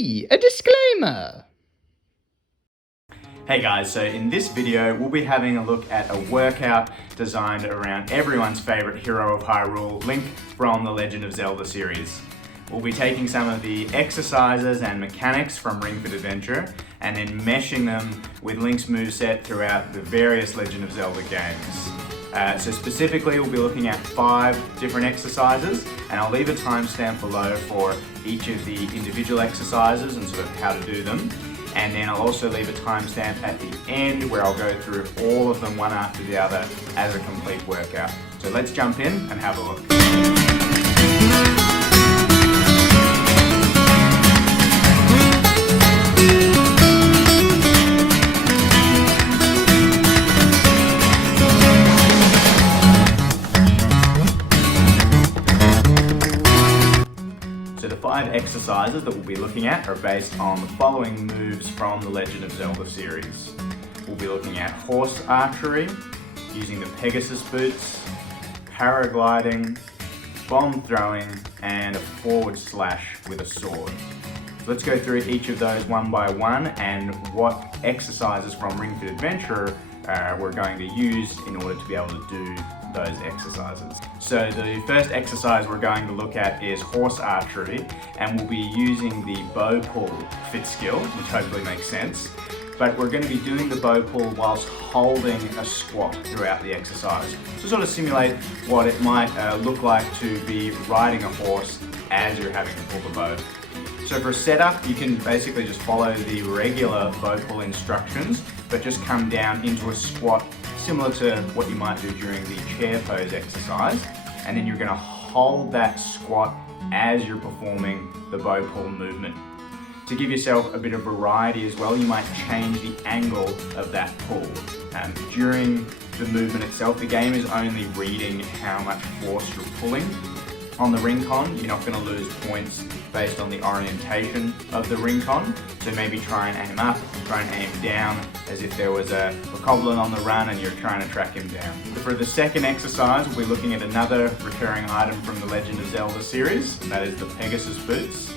A disclaimer! Hey guys, so in this video we'll be having a look at a workout designed around everyone's favourite hero of Hyrule, Link from the Legend of Zelda series. We'll be taking some of the exercises and mechanics from Ring Fit Adventure and then meshing them with Link's moveset throughout the various Legend of Zelda games. So specifically we'll be looking at 5 different exercises, and I'll leave a timestamp below for each of the individual exercises and sort of how to do them. And then I'll also leave a timestamp at the end where I'll go through all of them one after the other as a complete workout. So let's jump in and have a look. The 5 exercises that we'll be looking at are based on the following moves from the Legend of Zelda series. We'll be looking at horse archery, using the Pegasus boots, paragliding, bomb throwing, and a forward slash with a sword. So let's go through each of those one by one and what exercises from Ring Fit Adventure we're going to use in order to be able to do those exercises. So the first exercise we're going to look at is horse archery, and we'll be using the bow pull fit skill, which hopefully makes sense. But we're going to be doing the bow pull whilst holding a squat throughout the exercise to sort of simulate what it might look like to be riding a horse as you're having to pull the bow. So for a setup, you can basically just follow the regular bow pull instructions, but just come down into a squat similar to what you might do during the chair pose exercise. And then you're going to hold that squat as you're performing the bow pull movement. To give yourself a bit of variety as well, you might change the angle of that pull. During the movement itself, the game is only reading how much force you're pulling. On the ring con, you're not going to lose points based on the orientation of the ring con. So maybe try and aim up, try and aim down as if there was a goblin on the run and you're trying to track him down. For the second exercise, we'll be looking at another recurring item from the Legend of Zelda series, and that is the Pegasus boots,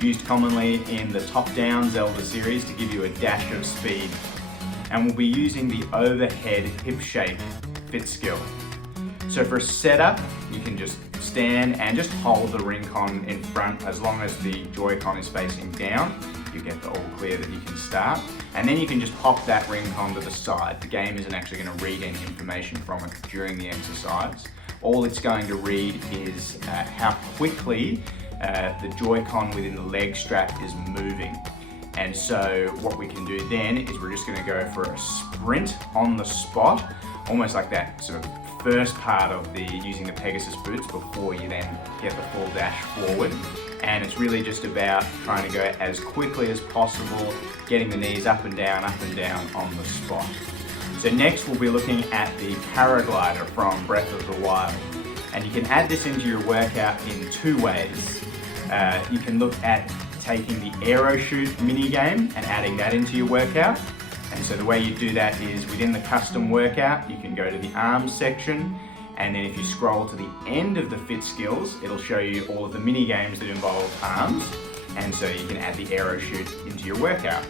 used commonly in the top-down Zelda series to give you a dash of speed. And we'll be using the overhead hip shake fit skill. So for a setup, you can just stand and just hold the ring con in front as long as the Joy-Con is facing down. You get the all clear that you can start. And then you can just pop that ring con to the side. The game isn't actually going to read any information from it during the exercise. All it's going to read is how quickly the Joy-Con within the leg strap is moving. And so what we can do then is we're just going to go for a sprint on the spot, almost like that sort of first part of the using the Pegasus boots before you then get the full dash forward. And it's really just about trying to go as quickly as possible, getting the knees up and down on the spot. So next we'll be looking at the Paraglider from Breath of the Wild. And you can add this into your workout in 2 ways. You can look at taking the arrow shoot mini game and adding that into your workout. And so the way you do that is within the custom workout, you can go to the arms section, and then if you scroll to the end of the fit skills, it'll show you all of the mini games that involve arms, and so you can add the arrow shoot into your workout.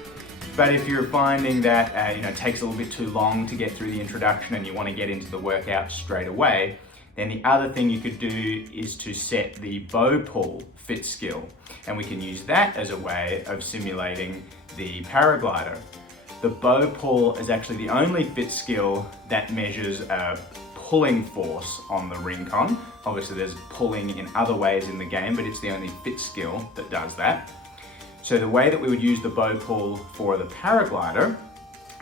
But if you're finding that it takes a little bit too long to get through the introduction and you want to get into the workout straight away, then the other thing you could do is to set the bow pull fit skill, and we can use that as a way of simulating the paraglider. The bow pull is actually the only fit skill that measures pulling force on the ring con. Obviously there's pulling in other ways in the game, but it's the only fit skill that does that. So the way that we would use the bow pull for the paraglider,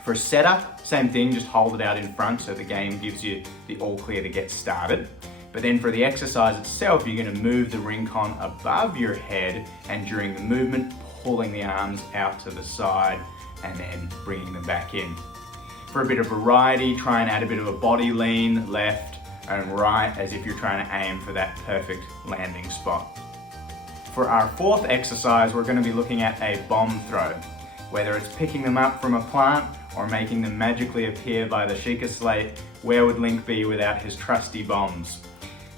for a setup, same thing, just hold it out in front so the game gives you the all clear to get started. But then for the exercise itself, you're going to move the ring con above your head, and during the movement, pulling the arms out to the side and then bringing them back in. For a bit of variety, try and add a bit of a body lean left and right as if you're trying to aim for that perfect landing spot. For our 4th exercise, we're going to be looking at a bomb throw. Whether it's picking them up from a plant or making them magically appear by the Sheikah Slate, where would Link be without his trusty bombs?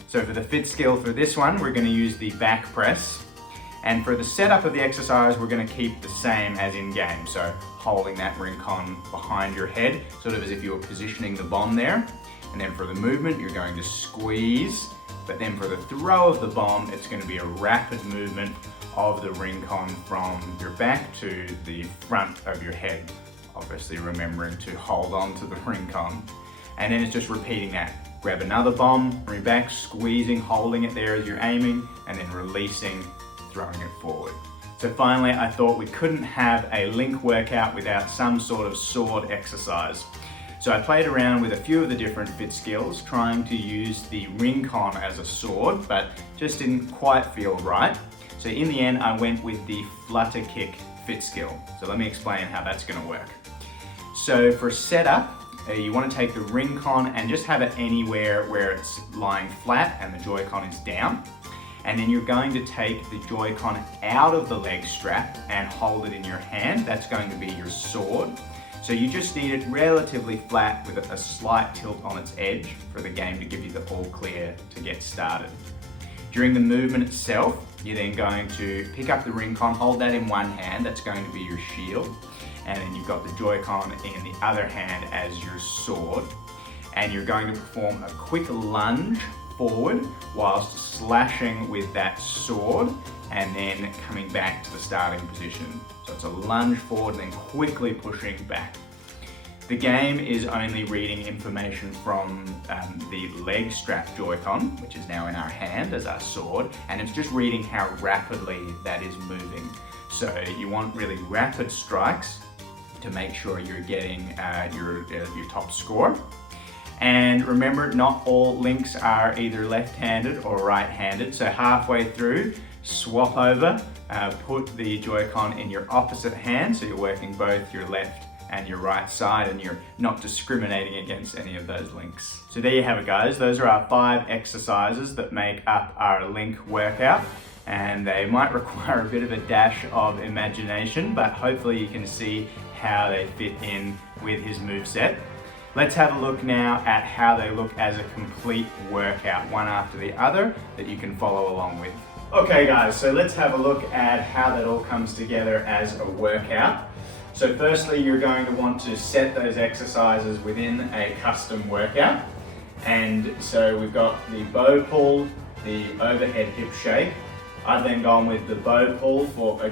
So for the fit skill for this one, we're going to use the back press. And for the setup of the exercise, we're going to keep the same as in game. So holding that Rincon behind your head, sort of as if you were positioning the bomb there. And then for the movement, you're going to squeeze. But then for the throw of the bomb, it's going to be a rapid movement of the Rincon from your back to the front of your head. Obviously remembering to hold on to the Rincon. And then it's just repeating that. Grab another bomb, bring it back, squeezing, holding it there as you're aiming, and then releasing, throwing it forward. So finally, I thought we couldn't have a Link workout without some sort of sword exercise. So I played around with a few of the different fit skills, trying to use the Rincon as a sword, but just didn't quite feel right. So in the end, I went with the flutter kick fit skill. So let me explain how that's going to work. So for setup, you want to take the Rincon and just have it anywhere where it's lying flat and the Joy-Con is down. And then you're going to take the Joy-Con out of the leg strap and hold it in your hand. That's going to be your sword. So you just need it relatively flat with a slight tilt on its edge for the game to give you the all clear to get started. During the movement itself, you're then going to pick up the Rincon, hold that in one hand, that's going to be your shield. And then you've got the Joy-Con in the other hand as your sword. And you're going to perform a quick lunge forward whilst slashing with that sword and then coming back to the starting position. So it's a lunge forward and then quickly pushing back. The game is only reading information from the leg strap Joy-Con, which is now in our hand as our sword, and it's just reading how rapidly that is moving. So you want really rapid strikes to make sure you're getting your top score. And remember, not all Links are either left-handed or right-handed, so halfway through, swap over, put the Joy-Con in your opposite hand, so you're working both your left and your right side, and you're not discriminating against any of those Links. So there you have it, guys. Those are our 5 exercises that make up our Link workout, and they might require a bit of a dash of imagination, but hopefully you can see how they fit in with his moveset. Let's have a look now at how they look as a complete workout, one after the other, that you can follow along with. Okay guys, so let's have a look at how that all comes together as a workout. So firstly, you're going to want to set those exercises within a custom workout. And so we've got the bow pull, the overhead hip shake. I've then gone with the bow pull for the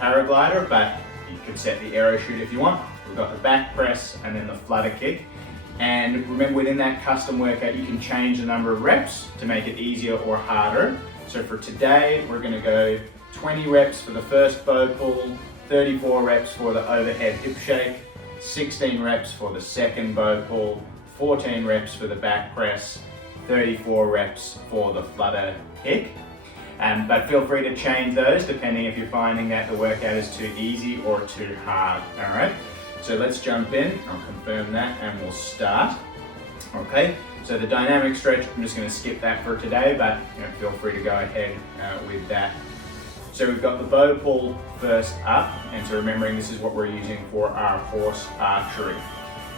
paraglider, but you could set the arrow shoot if you want. We've got the back press and then the flutter kick. And remember, within that custom workout, you can change the number of reps to make it easier or harder. So for today, we're going to go 20 reps for the first bow pull, 34 reps for the overhead hip shake, 16 reps for the second bow pull, 14 reps for the back press, 34 reps for the flutter kick. But feel free to change those depending if you're finding that the workout is too easy or too hard. All right, so let's jump in. I'll confirm that and we'll start. Okay, so the dynamic stretch, I'm just going to skip that for today, but feel free to go ahead with that. So we've got the bow pull first up, and so remembering this is what we're using for our horse archery.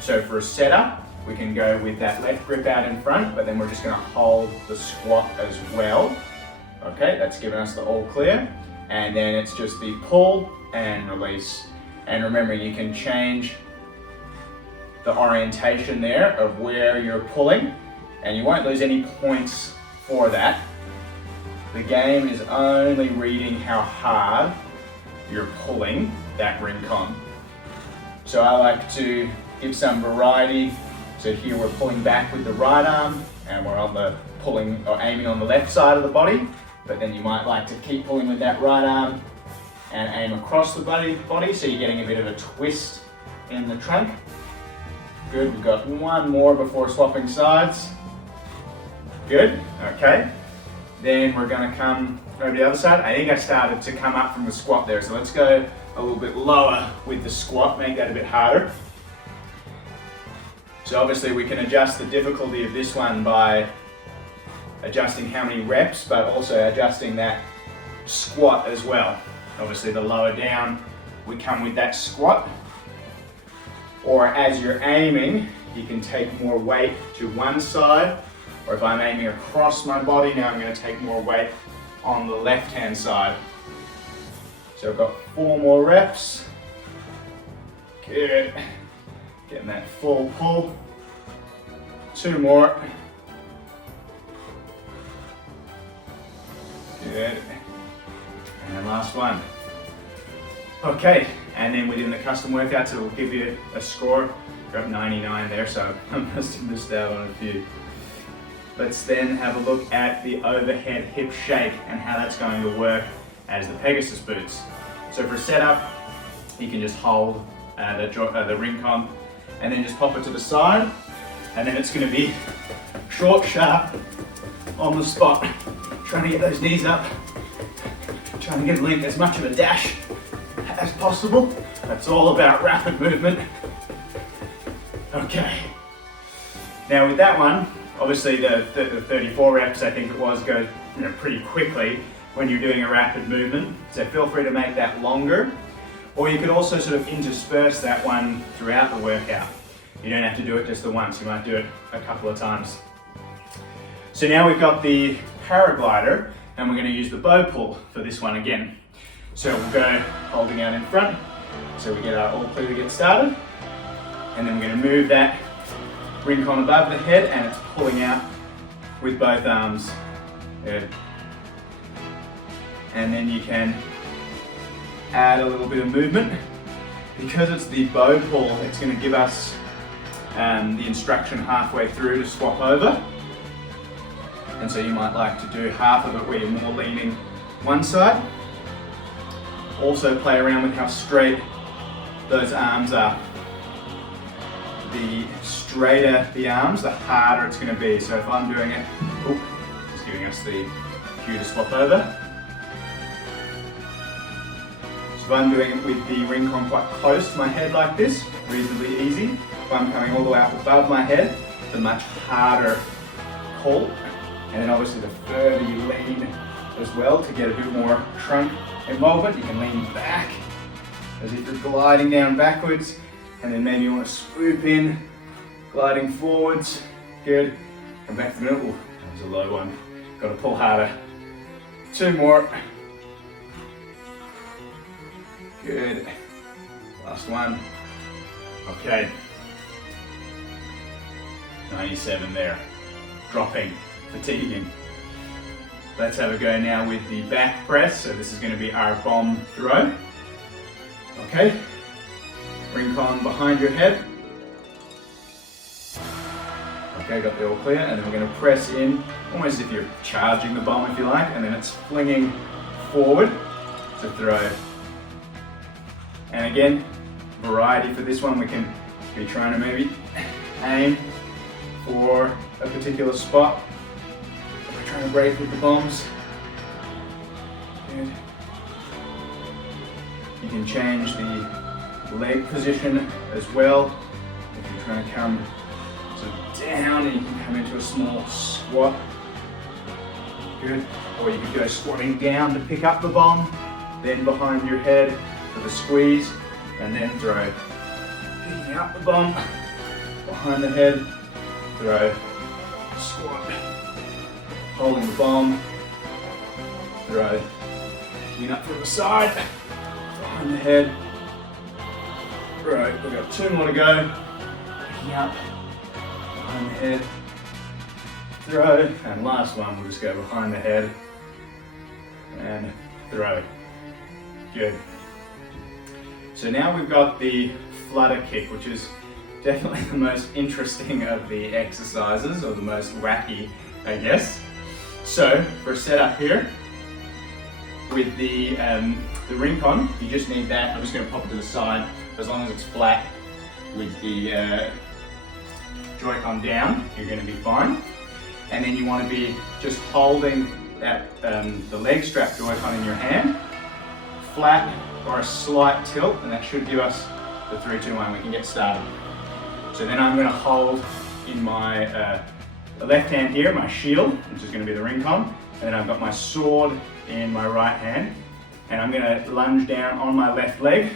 So for a setup, we can go with that left grip out in front, but then we're just going to hold the squat as well. Okay, that's giving us the all clear. And then it's just the pull and release. And remembering, you can change the orientation there of where you're pulling, and you won't lose any points for that. The game is only reading how hard you're pulling that Rincon. So I like to give some variety. So here we're pulling back with the right arm, and we're on the pulling or aiming on the left side of the body. But then you might like to keep pulling with that right arm and aim across the body, so you're getting a bit of a twist in the trunk. Good, we've got one more before swapping sides. Good, okay. Then we're going to come over to the other side. I think I started to come up from the squat there, so let's go a little bit lower with the squat, make that a bit harder. So obviously we can adjust the difficulty of this one by adjusting how many reps, but also adjusting that squat as well. Obviously the lower down we come with that squat, or as you're aiming, you can take more weight to one side, or if I'm aiming across my body, now I'm going to take more weight on the left-hand side. So I've got 4 more reps. Good. Getting that full pull. 2 more. Good. And last one. Okay, and then within the custom workouts, it will give you a score. Got 99 there, so I must have missed out on a few. Let's then have a look at the overhead hip shake and how that's going to work as the Pegasus boots. So for a setup, you can just hold the Rincon and then just pop it to the side, and then it's going to be short, sharp, on the spot, trying to get those knees up, trying to get as much of a dash as possible. That's all about rapid movement. Okay. Now with that one, obviously the 34 reps, I think it was, go pretty quickly when you're doing a rapid movement. So feel free to make that longer. Or you could also sort of intersperse that one throughout the workout. You don't have to do it just the once, you might do it a couple of times. So now we've got the Paraglider, and we're going to use the bow pull for this one again. So we'll go holding out in front, so we get our all clear to get started. And then we're going to move that Rincon above the head, and it's pulling out with both arms. Good. And then you can add a little bit of movement. Because it's the bow pull, it's going to give us the instruction halfway through to swap over. And so you might like to do half of it where you're more leaning one side. Also play around with how straight those arms are. The straighter the arms, the harder it's going to be. So if I'm doing it, it's giving us the cue to swap over. So if I'm doing it with the Rincon quite close to my head like this, reasonably easy. If I'm coming all the way up above my head, it's a much harder pull. And then obviously the further you lean as well to get a bit more trunk involvement, you can lean back as if you're gliding down backwards. And then maybe you want to swoop in, gliding forwards. Good. Come back to the middle. That was a low one. Got to pull harder. 2 more. Good. Last one. Okay. 97 there. Dropping, fatiguing. Let's have a go now with the back press. So this is going to be our bomb throw. Okay. Rincon behind your head. Okay, got the all clear, and then we're going to press in, almost as if you're charging the bomb if you like, and then it's flinging forward to throw. And again, variety for this one, we can be trying to maybe aim for a particular spot. We're trying to break with the bombs. Good. You can change the leg position as well. If you're trying to come sort of down, and you can come into a small squat. Good. Or you could go squatting down to pick up the bomb, then behind your head for the squeeze, and then throw. Picking up the bomb, behind the head, throw, squat. Holding the bomb, throw. Picking up from the side, behind the head. Right, we've got 2 more to go. Picking up, behind the head, throw, and last one, we'll just go behind the head and throw. Good. So now we've got the flutter kick, which is definitely the most interesting of the exercises, or the most wacky, I guess. So for a setup here, with the Rincon, you just need that. I'm just going to pop it to the side. As long as it's flat with the Joy-Con down, you're going to be fine. And then you want to be just holding that the leg strap Joy-Con in your hand, flat or a slight tilt, and that should give us the 3, 2, 1. We can get started. So then I'm going to hold in my the left hand here, my shield, which is going to be the Rincon, and then I've got my sword in my right hand, and I'm going to lunge down on my left leg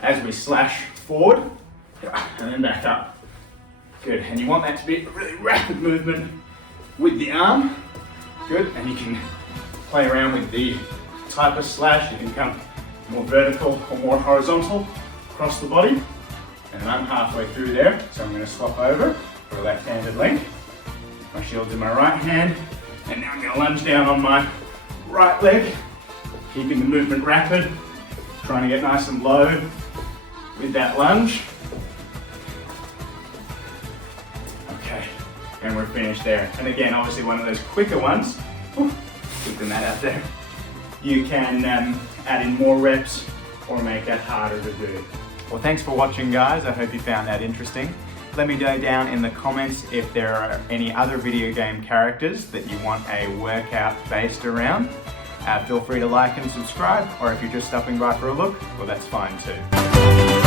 as we slash forward and then back up. Good, and you want that to be a really rapid movement with the arm. Good, and you can play around with the type of slash. You can come more vertical or more horizontal across the body. And I'm halfway through there, so I'm going to swap over for a left-handed link. My shield's in my right hand, and now I'm going to lunge down on my right leg, keeping the movement rapid, trying to get nice and low with that lunge. Okay, and we're finished there. And again, obviously one of those quicker ones, keeping that out there. You can add in more reps or make that harder to do. Well, thanks for watching, guys. I hope you found that interesting. Let me know down in the comments if there are any other video game characters that you want a workout based around. Feel free to like and subscribe, or if you're just stopping by for a look, well, that's fine too.